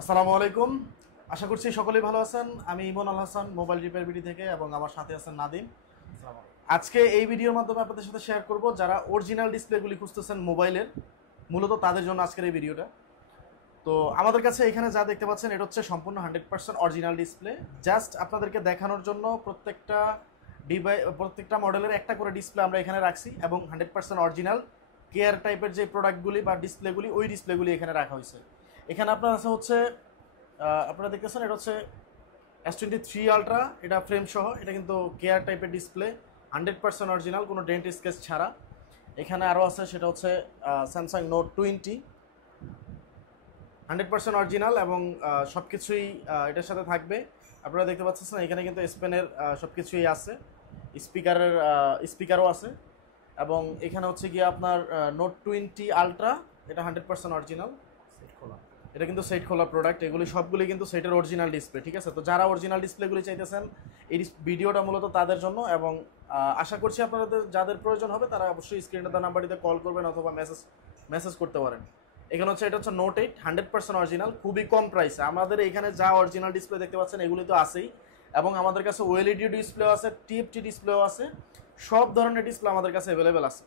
আসসালামু আলাইকুম। আশা করছি সকলেই ভালো আছেন। আমি ইমন Al Hasan, mobile repair BD থেকে, এবং আমার সাথে আছেন নাদিম। আজকে এই ভিডিওর মাধ্যমে আপনাদের সাথে শেয়ার করব যারা অরিজিনাল ডিসপ্লেগুলি খুঁজতেছেন মোবাইলের, মূলত তাদের জন্য আজকের এই ভিডিওটা। তো আমাদের কাছে এখানে যা দেখতে পাচ্ছেন এটা হচ্ছে সম্পূর্ণ 100% অরিজিনাল ডিসপ্লে। জাস্ট আপনাদেরকে দেখানোর জন্য প্রত্যেকটা মডেলের একটা করে ডিসপ্লে আমরা এখানে রাখছি, এবং 100% অরিজিনাল কেয়ার টাইপের যে প্রোডাক্টগুলি বা ডিসপ্লেগুলি, ওই ডিসপ্লেগুলি এখানে রাখা হয়েছে। এখানে আপনার আছে হচ্ছে আপনারা দেখতেছেন এটা হচ্ছে S23 আলট্রা, এটা ফ্রেম সহ, এটা কিন্তু কেয়ার টাইপের ডিসপ্লে, 100% অরিজিনাল, কোনো ডেন্ট স্কেচ ছাড়া। এখানে আরও আছে, সেটা হচ্ছে স্যামসাং নোট 20, 100% অরিজিনাল, এবং সব কিছুই এটার সাথে থাকবে। আপনারা দেখতে পাচ্ছেন এখানে কিন্তু স্পেনের সব কিছুই আছে, স্পিকারও আছে। এবং এখানে হচ্ছে গিয়ে আপনার নোট 20 আলট্রা, এটা 100% অরিজিনাল, সেট খোলা, এটা কিন্তু সেট খোলা প্রোডাক্ট। এগুলি সবগুলি কিন্তু সেটের অরিজিনাল ডিসপ্লে, ঠিক আছে? তো যারা অরিজিনাল ডিসপ্লেগুলি চাইতেছেন, এই ভিডিওটা মূলত তাদের জন্য, এবং আশা করছি আপনাদের যাদের প্রয়োজন হবে তারা অবশ্যই স্ক্রিনে দেওয়া নাম্বারটিতে কল করবেন অথবা মেসেজ করতে পারেন। এখানে হচ্ছে এটা হচ্ছে নোট 8, 100% অরিজিনাল, খুবই কম প্রাইসে। আমাদের এখানে যা অরিজিনাল ডিসপ্লে দেখতে পাচ্ছেন এগুলি তো আছেই, এবং আমাদের কাছে ওএলইডি ডিসপ্লেও আছে, টিএফটি ডিসপ্লেও আছে, সব ধরনের ডিসপ্লে আমাদের কাছে অ্যাভেলেবেল আছে।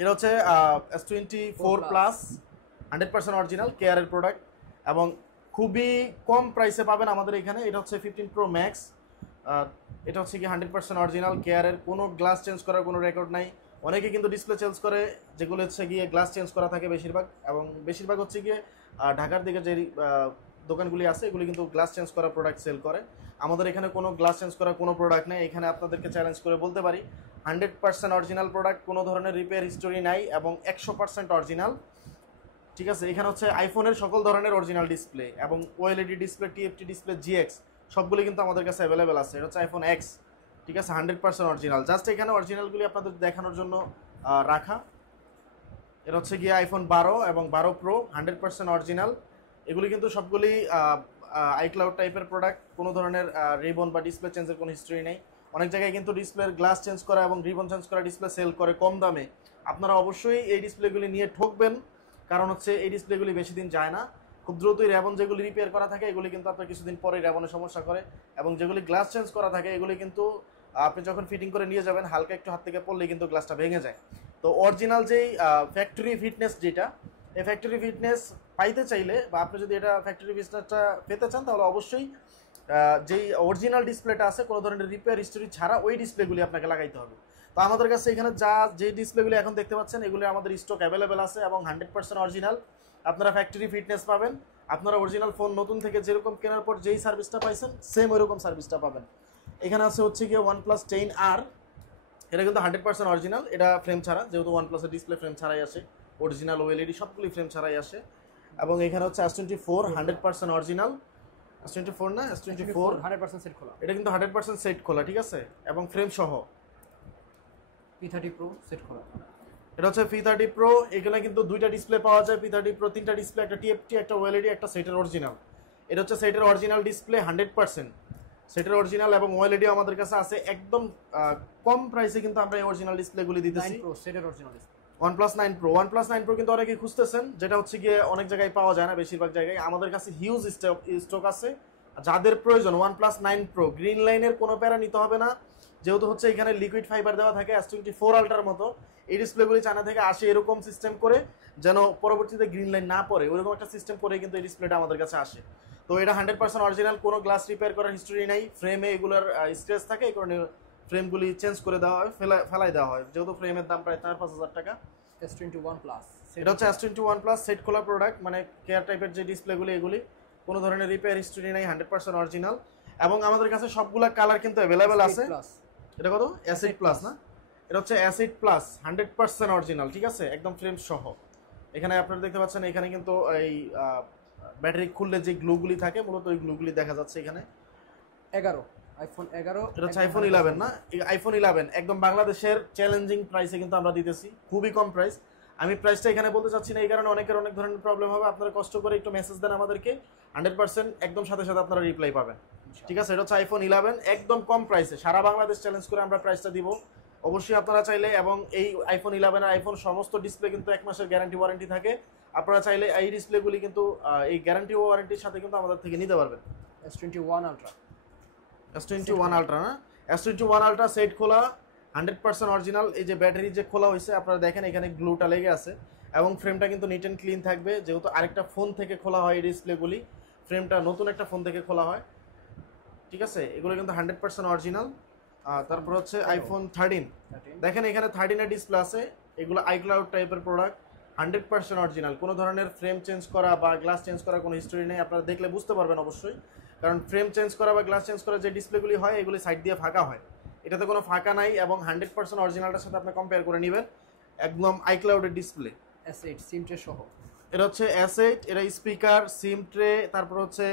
এটা হচ্ছে S24 প্লাস, 100% অরিজিনাল কেয়ারের প্রোডাক্ট, এবং খুবই কম প্রাইসে পাবেন আমাদের এখানে। এটা হচ্ছে 15 প্রো ম্যাক্স, এটা হচ্ছে কি 100% অরিজিনাল কেয়ারের, কোনো গ্লাস চেঞ্জ করার কোনো রেকর্ড নাই। অনেকে কিন্তু ডিসপ্লে চেঞ্জ করে, যেগুলো হচ্ছে গিয়ে গ্লাস চেঞ্জ করা থাকে বেশিরভাগ, এবং বেশিরভাগ হচ্ছে গিয়ে ঢাকার দিকে যে দোকানগুলি আছে এগুলি কিন্তু গ্লাস চেঞ্জ করা প্রোডাক্ট সেল করে। আমাদের এখানে কোনো গ্লাস চেঞ্জ করা কোনো প্রোডাক্ট নেই। এখানে আপনাদেরকে চ্যালেঞ্জ করে বলতে পারি 100% অরিজিনাল প্রোডাক্ট, কোনো ধরনের রিপেয়ার হিস্টোরি নাই, এবং 100% অরিজিনাল, ঠিক আছে? এখানে হচ্ছে আইফোনের সকল ধরনের অরিজিনাল ডিসপ্লে, এবং OLED display, TFT display, GX সবগুলো কিন্তু আমাদের কাছে অ্যাভেলেবেল আছে। এটা হচ্ছে আইফোন এক্স, ঠিক আছে? 100% অরিজিনাল। জাস্ট এখানে অরিজিনালগুলি আপনাদের দেখানোর জন্য রাখা। এটা হচ্ছে গিয়ে আইফোন 12 এবং 12 প্রো, 100% অরিজিনাল। এগুলি কিন্তু সবগুলি আইক্লাউড টাইপের প্রোডাক্ট, কোনো ধরনের রিবন বা ডিসপ্লে চেঞ্জের কোনো হিস্ট্রি নেই। অনেক জায়গায় কিন্তু ডিসপ্লের গ্লাস চেঞ্জ করা এবং রিবন চেঞ্জ করা ডিসপ্লে সেল করে কম দামে। আপনারা অবশ্যই এই ডিসপ্লেগুলি নিয়ে ঠকবেন, কারণ হচ্ছে এই ডিসপ্লেগুলি বেশি দিন যায় না। খুব দ্রুতই র্যাবন যেগুলি রিপেয়ার করা থাকে এগুলি কিন্তু আপনার কিছুদিন পরে র্যাবনের সমস্যা করে, এবং যেগুলি গ্লাস চেঞ্জ করা থাকে এগুলি কিন্তু আপনি যখন ফিটিং করে নিয়ে যাবেন হালকা একটু হাত থেকে পড়লেই কিন্তু গ্লাসটা ভেঙে যায়। তো অরিজিনাল যেই ফ্যাক্টরি ফিটনেস, যেটা এই ফ্যাক্টরি ফিটনেস পাইতে চাইলে, বা আপনি যদি এটা ফ্যাক্টরি ফিটনেসটা পেতে চান, তাহলে অবশ্যই যেই অরিজিনাল ডিসপ্লেটা আছে কোনো ধরনের রিপেয়ার হিস্টোরি ছাড়া ওই ডিসপ্লেগুলি আপনাকে লাগাইতে হবে। তো আমাদের কাছে এখানে যে ডিসপ্লেগুলি এখন দেখতে পাচ্ছেন এগুলি আমাদের স্টক অ্যাভেলেবেল আছে, এবং 100% অরিজিনাল। আপনারা ফ্যাক্টরি ফিটনেস পাবেন, আপনারা অরিজিনাল ফোন নতুন থেকে যেরকম কেনার পর যেই সার্ভিসটা পাইছেন সেম ওইরকম সার্ভিসটা পাবেন। এখানে আছে হচ্ছে গিয়ে OnePlus 10R, এটা কিন্তু 100% অরিজিনাল, এটা ফ্রেম ছাড়া, যেহেতু OnePlus এর ডিসপ্লে ফ্রেম ছাড়াই আসে, অরিজিনাল ওএলইডি সবগুলি ফ্রেম ছাড়াই আসে। এবং এখানে হচ্ছে S24, 100% অরিজিনাল, S24 না, S24 100% সেট খোলা। এটা কিন্তু 100% সেট খোলা, ঠিক আছে, এবং ফ্রেম সহ। P30 Pro সেট খোলা। এটা হচ্ছে P30 Pro, এখানে কিন্তু দুইটা ডিসপ্লে পাওয়া যায়। P30 Pro তিনটা ডিসপ্লে, একটা টিএফটি, একটা ওএলইডি, একটা সেটের অরিজিনাল। এটা হচ্ছে সেটের অরিজিনাল ডিসপ্লে, 100% সেটের অরিজিনাল, এবং ওএলইডি আমাদের কাছে আছে একদম কম প্রাইসে। কিন্তু আমরা এই অরিজিনাল ডিসপ্লেগুলি দিতেছি। 9 Pro সেটের original display. OnePlus 9 Pro, OnePlus 9 Pro কিন্তু অনেকেই খুঁজতেছেন, যেটা হচ্ছে গিয়ে অনেক জায়গায় পাওয়া যায় না, বেশিরভাগ জায়গায়। আমাদের কাছে হিউজ স্টক আছে। যাদের প্রয়োজন OnePlus 9 Pro, গ্রিন লাইনের কোনো প্যারা নিতে হবে না, যেহেতু হচ্ছে এখানে লিকুইড ফাইবার দেওয়া থাকে S24 আলট্রার মতো। এই ডিসপ্লেগুলি চায়না থেকে আসে এরকম সিস্টেম করে, যেন পরবর্তীতে গ্রিন লাইন না পড়ে, ওইরকম একটা সিস্টেম করে কিন্তু এই ডিসপ্লেটা আমাদের কাছে আসে। তো এটা 100% অরিজিনাল, কোনো গ্লাস রিপেয়ার করার হিস্টোরি নেই। ফ্রেমে এগুলোর স্ক্র্যাচ থাকে, এই কারণে ফ্রেমগুলি চেঞ্জ করে দেওয়া হয়, ফেলাই দেওয়া হয়, যেহেতু ফ্রেমের দাম প্রায় 4-5 হাজার টাকা। S21 প্লাস এটা হচ্ছে S21 প্লাস সেট খোলা প্রোডাক্ট, মানে কেয়ার টাইপের যে ডিসপ্লেগুলি এগুলি কোনো ধরনের রিপেয়ার হিস্টোরি নেই, 100% অরিজিনাল। এবং আমাদের কাছে সবগুলা কালার কিন্তু অ্যাভেলেবেল আছে। এটা কত? S8 প্লাস না, এটা হচ্ছে S8 প্লাস, 100% অরিজিনাল, ঠিক আছে, একদম ফ্রেম সহ। এখানে আপনারা দেখতে পাচ্ছেন এখানে কিন্তু এই ব্যাটারি খুললে যে গ্লুগুলি থাকে, মূলত ওই গ্লুগুলি দেখা যাচ্ছে এখানে। 11 আইফোন 11, এটা হচ্ছে আইফোন 11 না, আইফোন 11 একদম বাংলাদেশের চ্যালেঞ্জিং প্রাইসে কিন্তু আমরা দিতেছি, খুবই কম প্রাইস। আমি প্রাইসটা এখানে বলতে চাচ্ছি না, এই কারণে অনেকের অনেক ধরনের প্রবলেম হবে। আপনারা কষ্ট করে একটু মেসেজ দেন আমাদেরকে, 100% একদম সাথে সাথে আপনারা রিপ্লাই পাবেন, ঠিক আছে? এটা হচ্ছে আইফোন 11 একদম কম প্রাইসে, সারা বাংলাদেশ চ্যালেঞ্জ করে আমরা প্রাইসটা দিব। অবশ্যই আপনারা চাইলে, এবং এই আইফোন 11 আর আইফোন সমস্ত ডিসপ্লে কিন্তু 1 মাসের গ্যারান্টি ওয়ারেন্টি থাকে। আপনারা চাইলে এই ডিসপ্লেগুলি কিন্তু এই গ্যারান্টি ও ওয়ারেন্টির সাথে কিন্তু আমাদের থেকে নিতে পারবেন। S21 Ultra S21 Ultra না, S21 Ultra সেট খোলা 100% অরিজিনাল। এই যে ব্যাটারি যে খোলা হয়েছে আপনারা দেখেন এখানে গ্লুটা লেগে আছে এবং ফ্রেমটা কিন্তু নিট অ্যান্ড ক্লিন থাকবে, যেহেতু আরেকটা ফোন থেকে খোলা হয় এই ডিসপ্লেগুলি, ফ্রেমটা নতুন একটা ফোন থেকে খোলা হয়, ঠিক আছে। এগুলো কিন্তু 100% অরিজিনাল। তারপর হচ্ছে আইফোন 13 দেখেন এখানে 13 এর ডিসপ্লে আছে। এগুলো আইক্লাউড টাইপের প্রোডাক্ট, 100% অরিজিনাল। কোনো ধরনের ফ্রেম চেঞ্জ করা বা গ্লাস চেঞ্জ করা কোনো হিস্টোরি নেই। আপনারা দেখলে বুঝতে পারবেন অবশ্যই, কারণ ফ্রেম চেঞ্জ করা বা গ্লাস চেঞ্জ করা যে ডিসপ্লেগুলি হয় এগুলি সাইড দিয়ে ফাঁকা হয়, এটাতে কোনো ফাঁকা নাই এবং 100% অরিজিনালটার সাথে আপনি কম্পেয়ার করে নেবেন। একদম আইক্লাউডের ডিসপ্লে, S8 সিম ট্রে সহ। এটা হচ্ছে S8, এটা স্পিকার, সিম ট্রে, তারপর হচ্ছে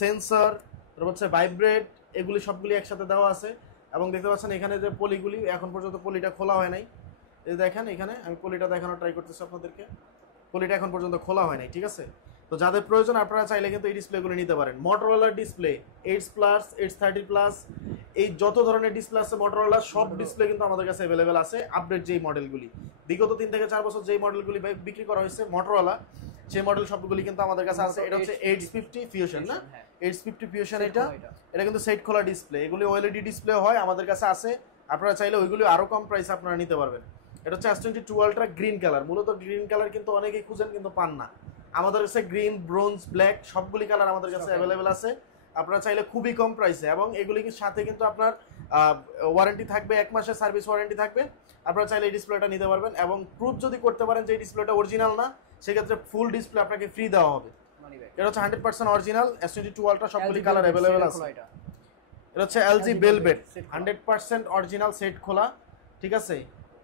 সেন্সর, তারপর হচ্ছে ভাইব্রেট, এগুলি সবগুলি একসাথে দেওয়া আছে। এবং দেখতে পাচ্ছেন এখানে যে পলিগুলি, এখন পর্যন্ত পলিটা খোলা হয় নাই। এই দেখেন এখানে আমি পলিটা দেখানোর ট্রাই করতেছি আপনাদেরকে, পলিটা এখন পর্যন্ত খোলা হয় নাই, ঠিক আছে। তো যাদের প্রয়োজন আপনারা চাইলে কিন্তু এই ডিসপ্লেগুলো নিতে পারেন। মোটরোলার display H plus, H30 plus, এই যত ধরনের ডিসপ্লে আছে মোটরোলার সব ডিসপ্লে কিন্তু আমাদের কাছে অ্যাভেলেবেল আছে। আপডেট যেই মডেলগুলি বিগত 3 থেকে 4 বছর যেই মডেলগুলি বিক্রি করা হয়েছে মোটরোলা, সেই মডেল সবগুলি কিন্তু আমাদের কাছে আছে। এটা হচ্ছে H50 ফিউশন না, H50 ফিউশন। এটা কিন্তু সেট খোলা ডিসপ্লে, এগুলি ওএলইডি ডিসপ্লে হয়, আমাদের কাছে আছে। আপনারা চাইলে ওইগুলি আরো কম প্রাইসে আপনারা নিতে পারবেন। এটা হচ্ছে S22 Ultra গ্রিন কালার। মূলত গ্রিন কালার কিন্তু অনেকেই খুঁজেন কিন্তু পান না, আমাদের কাছে গ্রিন, ব্রোঞ্জ, ব্ল্যাক সবগুলি কালার আমাদের কাছে অ্যাভেলেবেল আছে। আপনারা চাইলে খুবই কম প্রাইসে, এবং এগুলির সাথে কিন্তু আপনার ওয়ারেন্টি থাকবে, 1 মাসের সার্ভিস ওয়ারেন্টি থাকবে। আপনারা চাইলে এই ডিসপ্লেটা নিতে পারবেন এবং প্রুফ যদি করতে পারেন যে এই ডিসপ্লেটা অরিজিনাল না, সেক্ষেত্রে ফুল ডিসপ্লে আপনাকে ফ্রি দেওয়া হবে। এটা হচ্ছে 100% অরিজিনাল S22 Ultra, সবগুলি কালার অ্যাভেলেবেল আছে। এটা হচ্ছে LG Velvet 100% অরিজিনাল সেট খোলা, ঠিক আছে।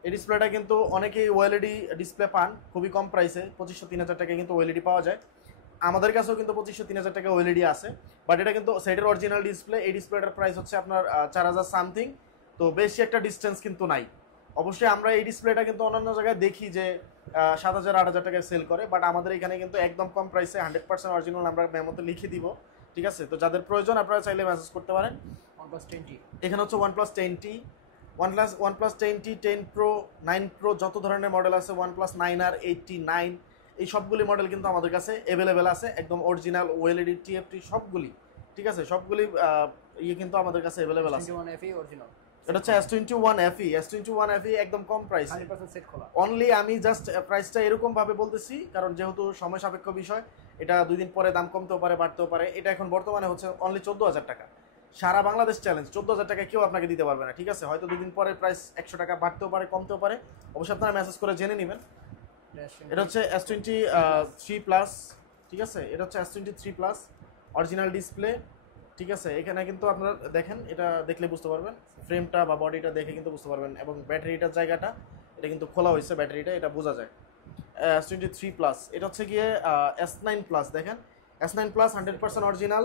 এই ডিসপ্লেটা কিন্তু অনেকেই ওএলইডি ডিসপ্লে পান খুবই কম প্রাইসে, 2500-3000 টাকায় কিন্তু ওএলইডি পাওয়া যায়। আমাদের কাছেও কিন্তু 2500-3000 টাকা ওএলইডি আছে, বাট এটা কিন্তু সেটের অরিজিনাল ডিসপ্লে। এই ডিসপ্লেটার প্রাইস হচ্ছে আপনার 4000 সামথিং, তো বেশি একটা ডিস্টেন্স কিন্তু নাই। অবশ্যই আমরা এই ডিসপ্লেটা কিন্তু অন্যান্য জায়গায় দেখি যে 7000-8000 টাকায় সেল করে, বাট আমাদের এখানে কিন্তু একদম কম প্রাইসে 100% অরিজিনাল আমরা মেমোতে লিখে দিব, ঠিক আছে। তো যাদের প্রয়োজন আপনারা চাইলে মেসেজ করতে পারেন। OnePlus 10T, এখানে হচ্ছে OnePlus 10T, OnePlus 10T, 10 Pro, 9 Pro, যত ধরনের মডেল আছে, OnePlus 9R, 89, এই সবগুলি মডেল কিন্তু আমাদের কাছে অ্যাভেলেবেল আছে, একদম অরিজিনাল ওএলইডি, TFT সবগুলি, ঠিক আছে। সবগুলি কিন্তু আমাদের কাছে অ্যাভেলেবেল আছে। S21 FE original. এটা হচ্ছে S21 FE, S21 FE একদম কম প্রাইস, 100% সেট খোলা। অনলি আমি জাস্ট প্রাইসটা এরকম ভাবে বলতেছি কারণ যেহেতু সময় সাপেক্ষ বিষয়, এটা 2 দিন পরে দাম কমতেও পারে, বাড়তেও পারে। এটা এখন বর্তমানে হচ্ছে অনলি 14000 টাকা, সারা বাংলাদেশ চ্যালেঞ্জ। 14000 টাকায় কেউ আপনাকে দিতে পারবে না, ঠিক আছে। হয়তো 2 দিন পরে প্রাইস 100 টাকা বাড়তেও পারে, কমতেও পারে, অবশ্যই আপনারা মেসেজ করে জেনে নেবেন। এটা হচ্ছে S23 প্লাস, ঠিক আছে। এটা হচ্ছে S23 প্লাস অরিজিনাল ডিসপ্লে, ঠিক আছে। এখানে কিন্তু আপনারা দেখেন, এটা দেখলে বুঝতে পারবেন, ফ্রেমটা বা বডিটা দেখে কিন্তু বুঝতে পারবেন, এবং ব্যাটারিটার জায়গাটা এটা কিন্তু খোলা হয়েছে, ব্যাটারিটা এটা বোঝা যায়। S23 প্লাস, এটা হচ্ছে গিয়ে S9 প্লাস। দেখেন S9 প্লাস 100% অরিজিনাল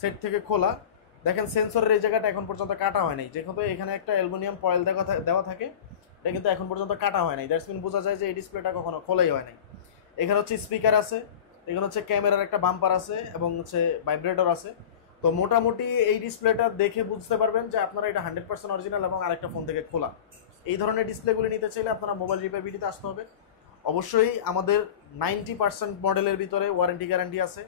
সেট থেকে খোলা। দেখেন সেন্সরের এই জায়গাটা এখন পর্যন্ত কাটা হয় নাই, যেহেতু এখানে একটা অ্যালুমিনিয়াম ফয়েল দেওয়া থাকে, এটা কিন্তু এখন পর্যন্ত কাটা হয় নাই, দ্যাটস মিন বোঝা যায় যে এই ডিসপ্লেটা কখনো খোলাই হয় নাই। এখানে হচ্ছে স্পিকার আছে, এখানে হচ্ছে ক্যামেরার একটা বাম্পার আছে, এবং হচ্ছে ভাইব্রেটর আছে। তো মোটামুটি এই ডিসপ্লেটা দেখে বুঝতে পারবেন যে আপনারা এটা 100% অরিজিনাল এবং আরেকটা ফোন থেকে খোলা। এই ধরনের ডিসপ্লেগুলি নিতে চাইলে আপনারা মোবাইল রিপেয়ার বিডিতে আসতে হবে। অবশ্যই আমাদের 90% মডেলের ভিতরে ওয়ারেন্টি গ্যারান্টি আছে,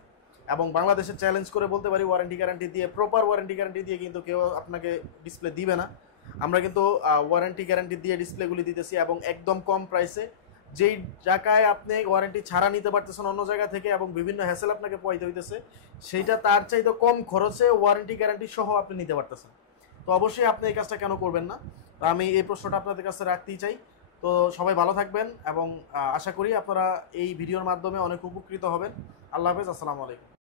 এবং বাংলাদেশে চ্যালেঞ্জ করে বলতে পারি ওয়ারেন্টি গ্যারান্টি দিয়ে, প্রপার ওয়ারেন্টি গ্যারান্টি দিয়ে কিন্তু কেউ আপনাকে ডিসপ্লে দিবে না। আমরা কিন্তু ওয়ারেন্টি গ্যারান্টি দিয়ে ডিসপ্লেগুলি দিতেছি, এবং একদম কম প্রাইসে। যেই জায়গায় আপনি ওয়ারেন্টি ছাড়া নিতে পারতেছেন অন্য জায়গা থেকে, এবং বিভিন্ন হ্যাসেল আপনাকে পোয়াইতে হইতেছে, সেইটা তার চাইতে কম খরচে ওয়ারেন্টি গ্যারান্টি সহ আপনি নিতে পারতেছেন। তো অবশ্যই আপনি এই কাজটা কেন করবেন না, আমি এই প্রশ্নটা আপনাদের কাছে রাখতেই চাই। তো সবাই ভালো থাকবেন, এবং আশা করি আপনারা এই ভিডিওর মাধ্যমে অনেক উপকৃত হবেন। আল্লাহ হাফেজ, আসসালামু আলাইকুম।